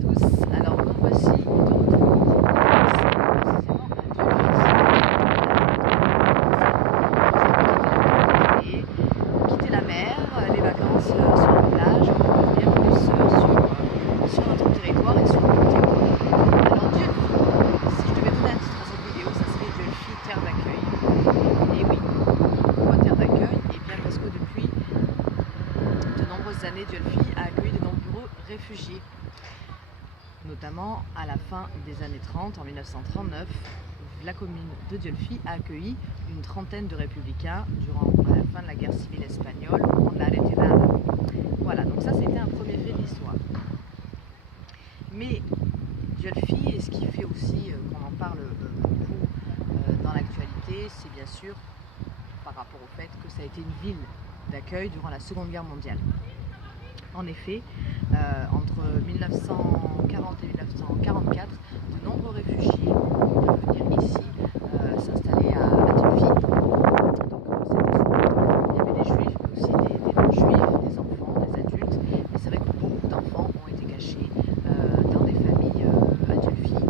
Tous, alors nous voici de retour en France, précisément à Dieulefit. Quitter la mer, les vacances sur la plage, bien plus sur notre territoire et sur notre territoire. Alors Dieulefit, si je devais donner un titre à cette vidéo, ça serait Dieulefit, terre d'accueil. Et oui, pourquoi terre d'accueil? Et bien parce que depuis de nombreuses années, Dieulefit a accueilli de nombreux réfugiés. Notamment à la fin des années 30, en 1939, la commune de Dieulefit a accueilli une trentaine de républicains durant la fin de la guerre civile espagnole, au moment de la retirada. Voilà, donc ça c'était un premier fait de l'histoire. Mais Dieulefit, et ce qui fait aussi qu'on en parle beaucoup dans l'actualité, c'est bien sûr par rapport au fait que ça a été une ville d'accueil durant la Seconde Guerre mondiale. En effet, entre 1940 et 1944, de nombreux réfugiés ont pu venir ici s'installer à Dieulefit. Donc il y avait des juifs, mais aussi des non-juifs, des enfants, des adultes. Mais c'est vrai que beaucoup d'enfants ont été cachés dans des familles à Dieulefit.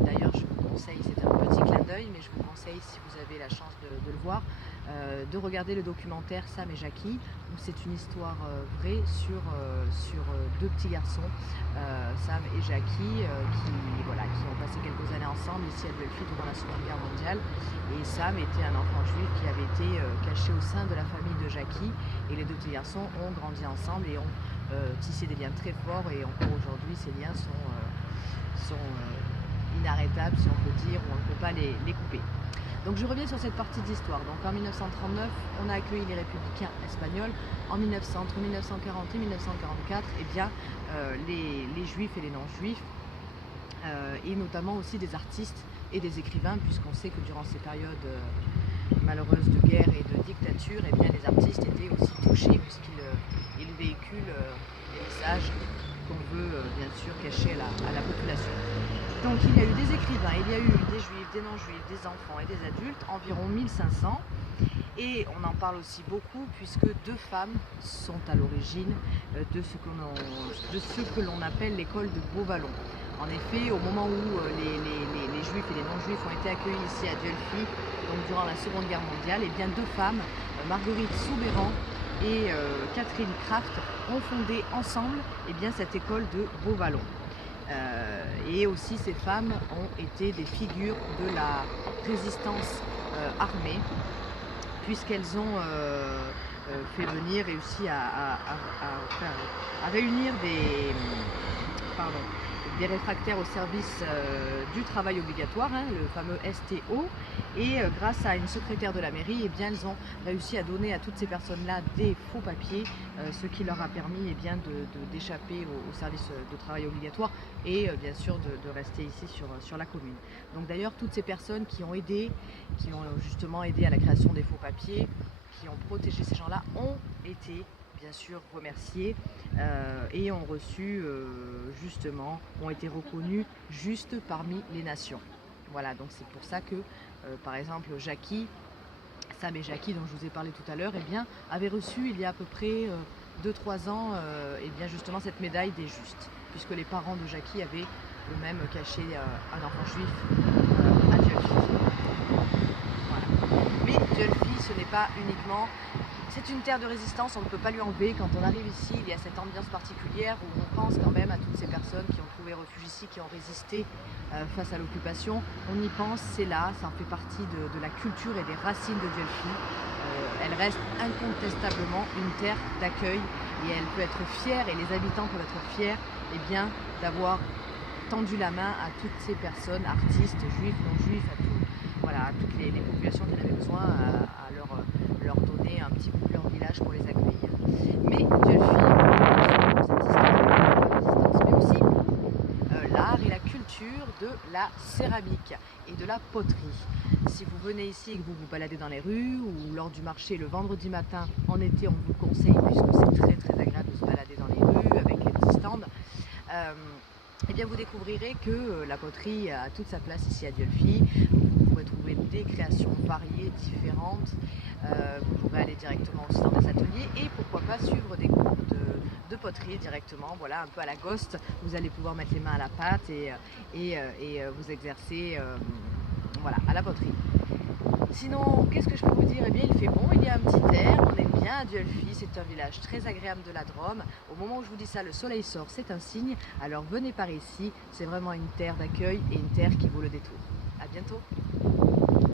D'ailleurs, je vous conseille, c'est un petit clin d'œil, mais je vous conseille, si vous avez la chance de le voir, de regarder le documentaire Sam et Jackie, où c'est une histoire vraie sur deux petits garçons, Sam et Jackie, qui ont passé quelques années ensemble ici à Dieulefit durant la Seconde Guerre mondiale. Et Sam était un enfant juif qui avait été caché au sein de la famille de Jackie, et les deux petits garçons ont grandi ensemble et ont tissé des liens très forts, et encore aujourd'hui ces liens sont inarrêtables, si on peut dire, ou on ne peut pas les couper. Donc je reviens sur cette partie d'histoire. Donc en 1939, on a accueilli les républicains espagnols. Entre 1940 et 1944, eh bien, les juifs et les non-juifs, et notamment aussi des artistes et des écrivains, puisqu'on sait que durant ces périodes malheureuses de guerre et de dictature, eh bien, les artistes étaient aussi touchés, puisqu'ils véhiculent des messages qu'on veut bien sûr cacher à la population. Donc il y a eu des écrivains, il y a eu des juifs, des non-juifs, des enfants et des adultes, environ 1500. Et on en parle aussi beaucoup puisque deux femmes sont à l'origine de ce que l'on appelle l'école de Beauvallon. En effet, au moment où les juifs et les non-juifs ont été accueillis ici à Dieulefit, donc durant la Seconde Guerre mondiale, et bien deux femmes, Marguerite Soubeyran et Catherine Kraft, ont fondé ensemble bien, cette école de Beauvallon. Et aussi ces femmes ont été des figures de la résistance armée, puisqu'elles ont réussi à réunir des réfractaires au service du travail obligatoire, le fameux STO, et grâce à une secrétaire de la mairie, elles ont réussi à donner à toutes ces personnes-là des faux papiers, ce qui leur a permis d'échapper au service de travail obligatoire et bien sûr de rester ici sur la commune. Donc d'ailleurs, toutes ces personnes qui ont justement aidé à la création des faux papiers, qui ont protégé ces gens-là, ont été bien sûr remerciés et ont reçu ont été reconnus juste parmi les nations. Voilà, donc c'est pour ça que par exemple Sam et Jackie, dont je vous ai parlé tout à l'heure, avaient reçu il y a à peu près 2-3 ans justement cette médaille des justes, puisque les parents de Jackie avaient eux-mêmes caché un enfant juif à Dieulefit. Voilà. Mais Dieulefit, ce n'est pas uniquement... C'est une terre de résistance, on ne peut pas lui enlever. Quand on arrive ici, il y a cette ambiance particulière où on pense quand même à toutes ces personnes qui ont trouvé refuge ici, qui ont résisté face à l'occupation. On y pense, c'est là, ça en fait partie de la culture et des racines de Dieulefit. Elle reste incontestablement une terre d'accueil et elle peut être fière, et les habitants peuvent être fiers d'avoir tendu la main à toutes ces personnes, artistes, juifs, non-juifs, à toutes les populations qui en avaient besoin, à leur donner un petit peu leur village pour les accueillir. Mais Dieulefit, cette histoire de résistance, mais aussi l'art et la culture de la céramique et de la poterie. Si vous venez ici et que vous vous baladez dans les rues ou lors du marché le vendredi matin, en été on vous conseille, puisque c'est très très agréable de se balader dans les rues avec les petits stands, eh bien vous découvrirez que la poterie a toute sa place ici à Dieulefit. Vous pourrez trouver des créations variées, différentes. Vous pourrez aller directement aussi dans des ateliers et pourquoi pas suivre des cours de poterie directement, voilà, un peu à la Ghost. Vous allez pouvoir mettre les mains à la pâte et vous exercer voilà, à la poterie. Sinon, qu'est-ce que je peux vous dire? Eh bien, il fait bon, il y a un petit air, on est bien à Dieulefit, c'est un village très agréable de la Drôme. Au moment où je vous dis ça, le soleil sort, c'est un signe. Alors venez par ici, c'est vraiment une terre d'accueil et une terre qui vaut le détour. À bientôt!